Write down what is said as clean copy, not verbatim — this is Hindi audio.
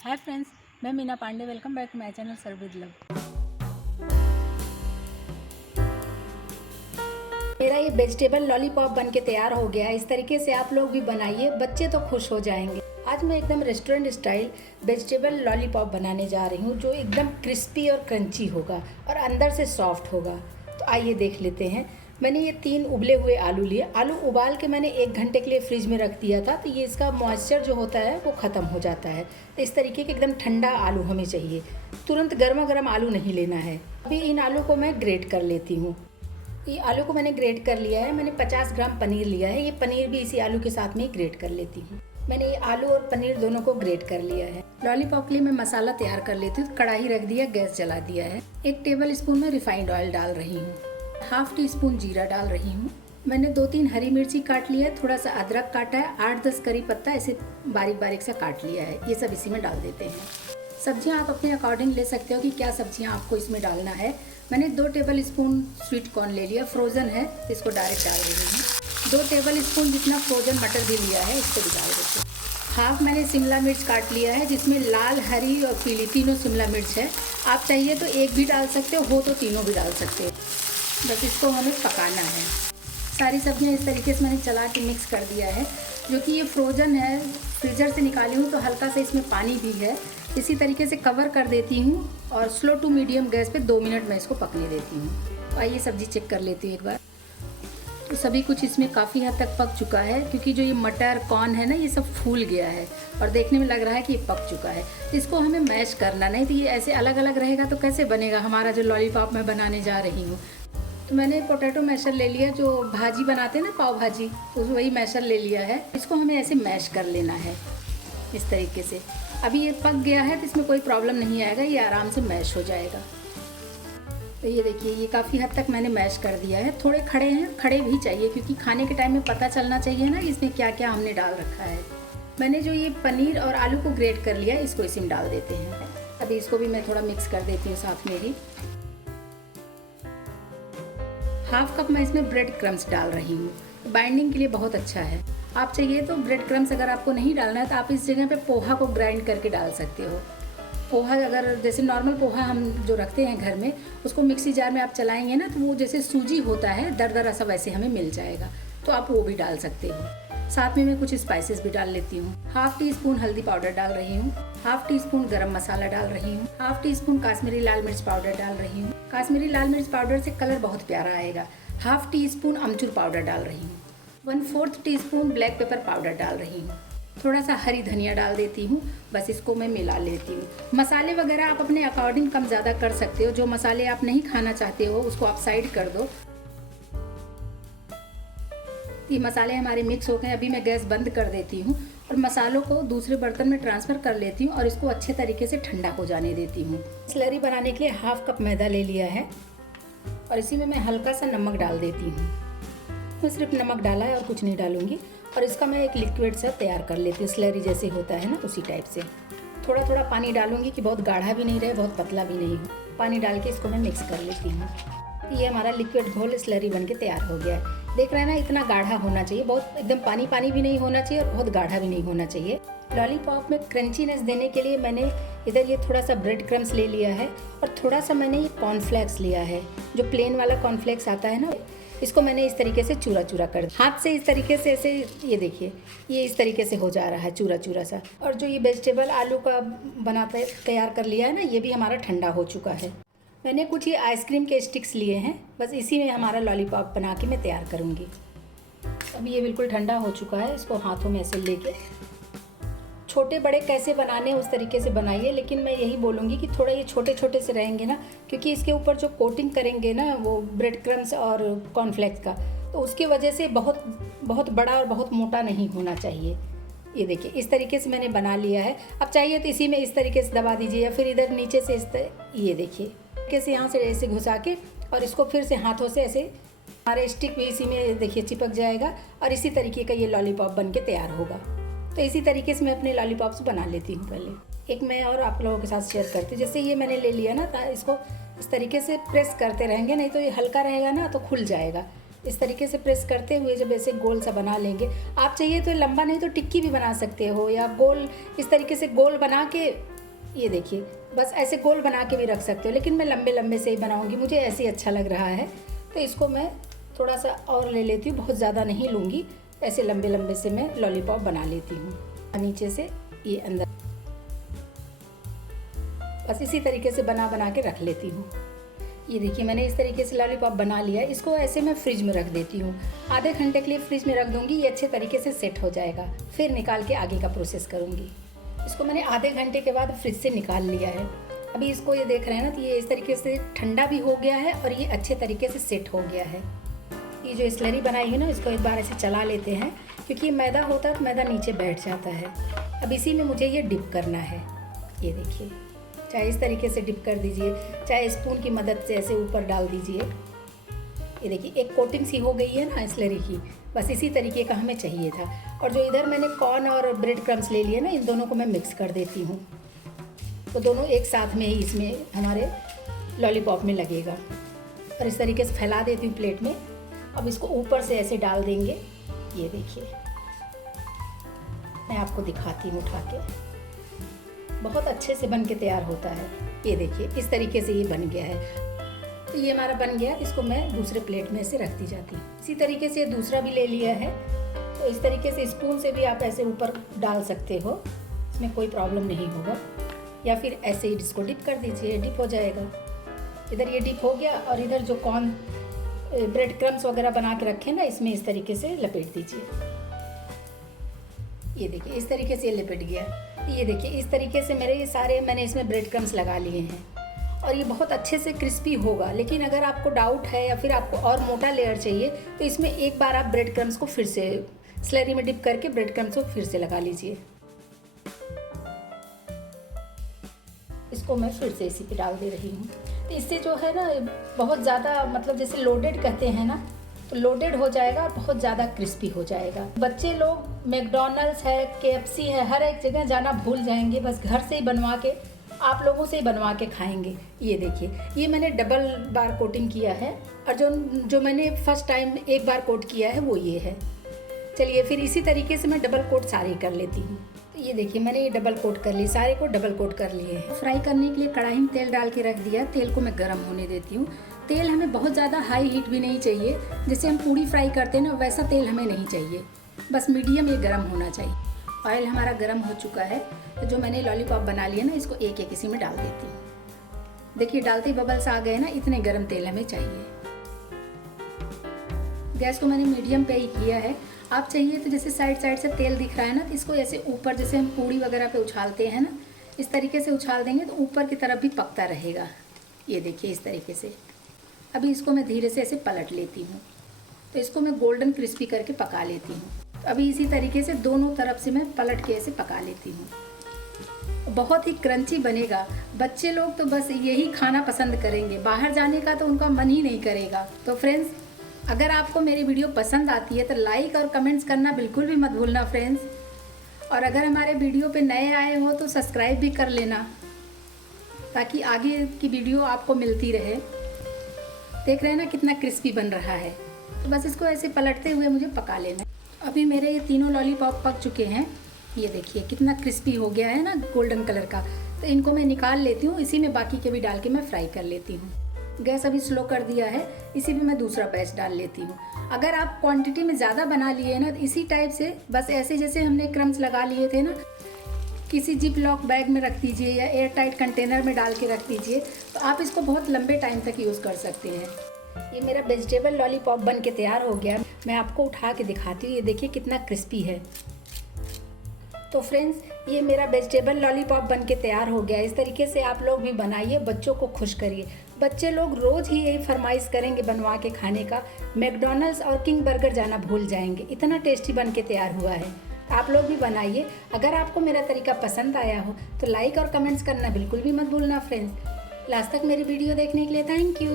हाय फ्रेंड्स, मैं Meena Pandey. Welcome back to my channel serve with love. मेरा ये वेजिटेबल लॉलीपॉप बन के तैयार हो गया है। इस तरीके से आप लोग भी बनाइए, बच्चे तो खुश हो जाएंगे। आज मैं एकदम रेस्टोरेंट स्टाइल वेजिटेबल लॉलीपॉप बनाने जा रही हूँ, जो एकदम क्रिस्पी और क्रंची होगा और अंदर से सॉफ्ट होगा। तो आइए देख लेते हैं। मैंने ये 3 उबले हुए आलू लिए। आलू उबाल के मैंने 1 घंटे के लिए फ्रिज में रख दिया था, तो ये इसका मॉइस्चर जो होता है वो ख़त्म हो जाता है। तो इस तरीके के एकदम ठंडा आलू हमें चाहिए, तुरंत गर्मा गर्म आलू नहीं लेना है। अभी इन आलू को मैं ग्रेट कर लेती हूँ। ये आलू को मैंने ग्रेट कर लिया है। मैंने 50 ग्राम पनीर लिया है। ये पनीर भी इसी आलू के साथ में ही ग्रेट कर लेती हूँ। मैंने ये आलू और पनीर दोनों को ग्रेट कर लिया है। लॉलीपॉप के लिए मैं मसाला तैयार कर लेती हूँ। कढ़ाई रख दिया, गैस जला दिया है। 1 टेबल स्पून में रिफाइंड ऑयल डाल रही हूँ। ½ टीस्पून जीरा डाल रही हूँ। मैंने 2-3 हरी मिर्ची काट लिया है। थोड़ा सा अदरक काटा है। 8-10 करी पत्ता ऐसे बारीक बारीक सा काट लिया है। ये सब इसी में डाल देते हैं। सब्जियां आप अपने अकॉर्डिंग ले सकते हो कि क्या सब्जियां आपको इसमें डालना है। मैंने 2 टेबल स्पून स्वीट कॉर्न ले लिया, फ्रोज़न है, इसको डायरेक्ट डाल रही हूँ। 2 टेबल स्पून जितना फ्रोज़न मटर भी लिया है, इसको भी डाल देते हैं। हाफ मैंने शिमला मिर्च काट लिया है, जिसमें लाल, हरी और पीली तीनों शिमला मिर्च है। आप चाहिए तो एक भी डाल सकते हो तो तीनों भी डाल सकते हो। बस इसको हमें पकाना है। सारी सब्जियां इस तरीके से मैंने चला के मिक्स कर दिया है। जो कि ये फ्रोज़न है, फ्रीज़र से निकाली हूँ, तो हल्का सा इसमें पानी भी है। इसी तरीके से कवर कर देती हूँ और स्लो टू मीडियम गैस पे 2 मिनट में इसको पकने देती हूँ। आइए सब्ज़ी चेक कर लेती हूँ एक बार। तो सभी कुछ इसमें काफ़ी हद तक पक चुका है, क्योंकि जो ये मटर कॉर्न है ना, ये सब फूल गया है और देखने में लग रहा है कि ये पक चुका है। इसको हमें मैश करना, नहीं तो ये ऐसे अलग अलग रहेगा तो कैसे बनेगा हमारा जो लॉलीपॉप मैं बनाने जा रही हूँ। तो मैंने पोटैटो मैशर ले लिया, जो भाजी बनाते हैं ना, पाव भाजी, तो वही मैशर ले लिया है। इसको हमें ऐसे मैश कर लेना है इस तरीके से। अभी ये पक गया है तो इसमें कोई प्रॉब्लम नहीं आएगा, ये आराम से मैश हो जाएगा। तो ये देखिए, ये काफ़ी हद तक मैंने मैश कर दिया है। थोड़े खड़े हैं, खड़े भी चाहिए, क्योंकि खाने के टाइम में पता चलना चाहिए ना इसमें क्या क्या हमने डाल रखा है। मैंने जो ये पनीर और आलू को ग्रेट कर लिया, इसको इसी में डाल देते हैं। अभी इसको भी मैं थोड़ा मिक्स कर देती हूँ साथ में ही। ½ कप मैं इसमें ब्रेड क्रम्स डाल रही हूँ। बाइंडिंग के लिए बहुत अच्छा है। आप चाहिए तो ब्रेड क्रम्स अगर आपको नहीं डालना है तो आप इस जगह पे पोहा को ग्राइंड करके डाल सकते हो। पोहा अगर जैसे नॉर्मल पोहा हम जो रखते हैं घर में, उसको मिक्सी जार में आप चलाएंगे ना, तो वो जैसे सूजी होता है दरदरा सा, वैसे हमें मिल जाएगा। तो आप वो भी डाल सकते हो। साथ में मैं कुछ स्पाइसेस भी डाल लेती हूँ। ½ टीस्पून हल्दी पाउडर डाल रही हूँ। ½ टीस्पून गरम मसाला डाल रही हूँ। ½ टीस्पून काश्मीरी लाल मिर्च पाउडर डाल रही हूँ। काश्मीरी लाल मिर्च पाउडर से कलर बहुत प्यारा आएगा। ½ टीस्पून अमचूर पाउडर डाल रही हूँ। 1/4 टीस्पून ब्लैक पेपर पाउडर डाल रही हूँ। थोड़ा सा हरी धनिया डाल देती हूँ। बस इसको मैं मिला लेती हूँ। मसाले वगैरह आप अपने अकॉर्डिंग कम ज़्यादा कर सकते हो। जो मसाले आप नहीं खाना चाहते हो उसको आप साइड कर दो। ये मसाले हमारे मिक्स हो गए। अभी मैं गैस बंद कर देती हूँ और मसालों को दूसरे बर्तन में ट्रांसफ़र कर लेती हूँ और इसको अच्छे तरीके से ठंडा हो जाने देती हूँ। स्लरी बनाने के लिए ½ कप मैदा ले लिया है और इसी में मैं हल्का सा नमक डाल देती हूँ। मैं सिर्फ नमक डाला है और कुछ नहीं डालूंगी। और इसका मैं एक लिक्विड सा तैयार कर लेती हूँ, स्लरी जैसे होता है ना, उसी टाइप से। थोड़ा थोड़ा पानी डालूंगी कि बहुत गाढ़ा भी नहीं रहे, बहुत पतला भी नहीं हो। पानी डाल के इसको मैं मिक्स कर लेती हूँ। ये हमारा लिक्विड घोल स्लरी बन के तैयार हो गया है। देख रहे हैं ना, इतना गाढ़ा होना चाहिए, बहुत एकदम पानी पानी भी नहीं होना चाहिए और बहुत गाढ़ा भी नहीं होना चाहिए। लॉलीपॉप में क्रंचीनेस देने के लिए मैंने इधर ये थोड़ा सा ब्रेड क्रम्स ले लिया है और थोड़ा सा मैंने ये कॉर्नफ्लेक्स लिया है, जो प्लेन वाला कॉर्नफ्लेक्स आता है ना, इसको मैंने इस तरीके से चूरा चूरा कर दिया हाथ से। इस तरीके से ऐसे, ये देखिए, ये इस तरीके से हो जा रहा है चूरा चूरा सा। और जो ये वेजिटेबल आलू का बनाते तैयार कर लिया है ना, ये भी हमारा ठंडा हो चुका है। मैंने कुछ ये आइसक्रीम के स्टिक्स लिए हैं, बस इसी में हमारा लॉलीपॉप बना के मैं तैयार करूँगी। अभी ये बिल्कुल ठंडा हो चुका है। इसको हाथों में ऐसे लेके छोटे बड़े कैसे बनाने उस तरीके से बनाइए, लेकिन मैं यही बोलूँगी कि थोड़ा ये छोटे छोटे से रहेंगे ना, क्योंकि इसके ऊपर जो कोटिंग करेंगे ना वो ब्रेड क्रम्स और कॉर्नफ्लेक्स का, तो उसकी वजह से बहुत बहुत बड़ा और बहुत मोटा नहीं होना चाहिए। ये देखिए, इस तरीके से मैंने बना लिया है। अब चाहिए तो इसी में इस तरीके से दबा दीजिए, या फिर इधर नीचे से ये देखिए कैसे यहाँ से ऐसे घुसा के और इसको फिर से हाथों से ऐसे, हमारे स्टिक भी इसी में देखिए चिपक जाएगा और इसी तरीके का ये लॉलीपॉप बन के तैयार होगा। तो इसी तरीके से मैं अपने लॉलीपॉप्स बना लेती हूँ। पहले एक मैं और आप लोगों के साथ शेयर करती हूँ। जैसे ये मैंने ले लिया ना, इसको इस तरीके से प्रेस करते रहेंगे, नहीं तो ये हल्का रहेगा ना तो खुल जाएगा। इस तरीके से प्रेस करते हुए जब ऐसे गोल सा बना लेंगे, आप चाहिए तो लंबा नहीं तो टिक्की भी बना सकते हो, या गोल इस तरीके से गोल बना के, ये देखिए बस ऐसे गोल बना के भी रख सकते हो, लेकिन मैं लंबे लंबे से ही बनाऊंगी, मुझे ऐसे ही अच्छा लग रहा है। तो इसको मैं थोड़ा सा और ले लेती हूँ, बहुत ज़्यादा नहीं लूँगी, ऐसे लंबे लंबे से मैं लॉलीपॉप बना लेती हूँ। नीचे से ये अंदर, बस इसी तरीके से बना बना के रख लेती हूँ। ये देखिए मैंने इस तरीके से लॉलीपॉप बना लिया। इसको ऐसे मैं फ्रिज में रख देती हूँ, आधे घंटे के लिए फ्रिज में रख दूँगी, ये अच्छे तरीके से सेट हो जाएगा। फिर निकाल के आगे का प्रोसेस करूँगी। इसको मैंने आधे घंटे के बाद फ्रिज से निकाल लिया है। अभी इसको ये देख रहे हैं ना, तो ये इस तरीके से ठंडा भी हो गया है और ये अच्छे तरीके से सेट हो गया है। ये जो स्लरी बनाई है ना, इसको एक बार ऐसे चला लेते हैं, क्योंकि ये मैदा होता है तो मैदा नीचे बैठ जाता है। अब इसी में मुझे ये डिप करना है। ये देखिए, चाहे इस तरीके से डिप कर दीजिए, चाहे स्पून की मदद से ऐसे ऊपर डाल दीजिए। ये देखिए एक कोटिंग सी हो गई है ना स्लरी की, बस इसी तरीके का हमें चाहिए था। और जो इधर मैंने कॉर्न और ब्रेड क्रम्स ले लिए ना, इन दोनों को मैं मिक्स कर देती हूँ, तो दोनों एक साथ में ही इसमें हमारे लॉलीपॉप में लगेगा। और इस तरीके से फैला देती हूँ प्लेट में। अब इसको ऊपर से ऐसे डाल देंगे। ये देखिए मैं आपको दिखाती हूँ उठा के, बहुत अच्छे से बन के तैयार होता है। ये देखिए इस तरीके से ये बन गया है। तो ये हमारा बन गया, इसको मैं दूसरे प्लेट में ऐसे रखती जाती हूँ। इसी तरीके से दूसरा भी ले लिया है, तो इस तरीके से स्पून से भी आप ऐसे ऊपर डाल सकते हो, इसमें कोई प्रॉब्लम नहीं होगा। या फिर ऐसे ही इसको डिप कर दीजिए, डिप हो जाएगा। इधर ये डिप हो गया और इधर जो कॉर्न ब्रेड क्रम्स वगैरह बना के रखे ना, इसमें इस तरीके से लपेट दीजिए। ये देखिए इस तरीके से ये लपेट गया। ये देखिए इस तरीके से मेरे ये सारे मैंने इसमें ब्रेड क्रम्स लगा लिए हैं और ये बहुत अच्छे से क्रिस्पी होगा। लेकिन अगर आपको डाउट है या फिर आपको और मोटा लेयर चाहिए, तो इसमें एक बार आप ब्रेड क्रम्स को फिर से स्लरी में डिप करके ब्रेड क्रम्स को फिर से लगा लीजिए। इसको मैं फिर से इसी पे डाल दे रही हूँ। तो इससे जो है ना बहुत ज़्यादा, मतलब जैसे लोडेड कहते हैं ना, तो लोडेड हो जाएगा और बहुत ज़्यादा क्रिस्पी हो जाएगा। बच्चे लोग मैकडॉनल्ड्स है, KFC है, हर एक जगह जाना भूल जाएंगे, बस घर से ही बनवा के आप लोगों से ही बनवा के खाएंगे। ये देखिए ये मैंने डबल बार कोटिंग किया है, और जो मैंने फर्स्ट टाइम एक बार कोट किया है वो ये है। चलिए फिर इसी तरीके से मैं डबल कोट सारे कर लेती हूँ। तो ये देखिए मैंने ये डबल कोट कर ली, सारे को डबल कोट कर लिए हैं। फ्राई करने के लिए कढ़ाई में तेल डाल के रख दिया। तेल को मैं गर्म होने देती हूँ। तेल हमें बहुत ज़्यादा हाई हीट भी नहीं चाहिए, जैसे हम पूड़ी फ्राई करते हैं ना, वैसा तेल हमें नहीं चाहिए, बस मीडियम ये गर्म होना चाहिए। ऑयल हमारा गर्म हो चुका है, तो जो मैंने लॉलीपॉप बना लिया ना, इसको एक एक इसी में डाल देती हूँ। देखिए डालते बबल्स आ गए ना, इतने गर्म तेल हमें चाहिए। गैस को मैंने मीडियम पे ही किया है। आप चाहिए तो जैसे साइड साइड से तेल दिख रहा है ना, तो इसको ऐसे ऊपर, जैसे हम पूड़ी वगैरह पे उछालते हैं ना, इस तरीके से उछाल देंगे तो ऊपर की तरफ भी पकता रहेगा। ये देखिए इस तरीके से। अभी इसको मैं धीरे से ऐसे पलट लेती हूँ, तो इसको मैं गोल्डन क्रिस्पी करके पका लेती हूँ। तो अभी इसी तरीके से दोनों तरफ से मैं पलट के ऐसे पका लेती हूँ। बहुत ही क्रंची बनेगा। बच्चे लोग तो बस यही खाना पसंद करेंगे, बाहर जाने का तो उनका मन ही नहीं करेगा। तो फ्रेंड्स, अगर आपको मेरी वीडियो पसंद आती है तो लाइक और कमेंट्स करना बिल्कुल भी मत भूलना फ्रेंड्स। और अगर हमारे वीडियो पे नए आए हो तो सब्सक्राइब भी कर लेना, ताकि आगे की वीडियो आपको मिलती रहे। देख रहे हैं ना कितना क्रिस्पी बन रहा है। तो बस इसको ऐसे पलटते हुए मुझे पका लेना है। अभी मेरे ये तीनों लॉलीपॉप पक चुके हैं। ये देखिए कितना क्रिस्पी हो गया है ना, गोल्डन कलर का। तो इनको मैं निकाल लेती हूँ, इसी में बाकी के भी डाल के मैं फ्राई कर लेती हूँ। गैस अभी स्लो कर दिया है, इसी में मैं दूसरा बैच डाल लेती हूँ। अगर आप क्वांटिटी में ज़्यादा बना लिए ना, तो इसी टाइप से बस ऐसे जैसे हमने क्रम्स लगा लिए थे ना, किसी जिप लॉक बैग में रख दीजिए या एयर टाइट कंटेनर में डाल के रख दीजिए, तो आप इसको बहुत लंबे टाइम तक यूज़ कर सकते हैं। ये मेरा वेजिटेबल लॉलीपॉप बन के तैयार हो गया। मैं आपको उठा के दिखाती हूँ। ये देखिए कितना क्रिस्पी है। तो फ्रेंड्स, ये मेरा वेजिटेबल लॉलीपॉप बन के तैयार हो गया। इस तरीके से आप लोग भी बनाइए, बच्चों को खुश करिए। बच्चे लोग रोज़ ही यही फरमाइश करेंगे बनवा के खाने का। मैकडॉनल्ड्स और किंग बर्गर जाना भूल जाएंगे, इतना टेस्टी बन के तैयार हुआ है। आप लोग भी बनाइए। अगर आपको मेरा तरीका पसंद आया हो तो लाइक और कमेंट्स करना बिल्कुल भी मत भूलना फ्रेंड्स। लास्ट तक मेरी वीडियो देखने के लिए थैंक यू।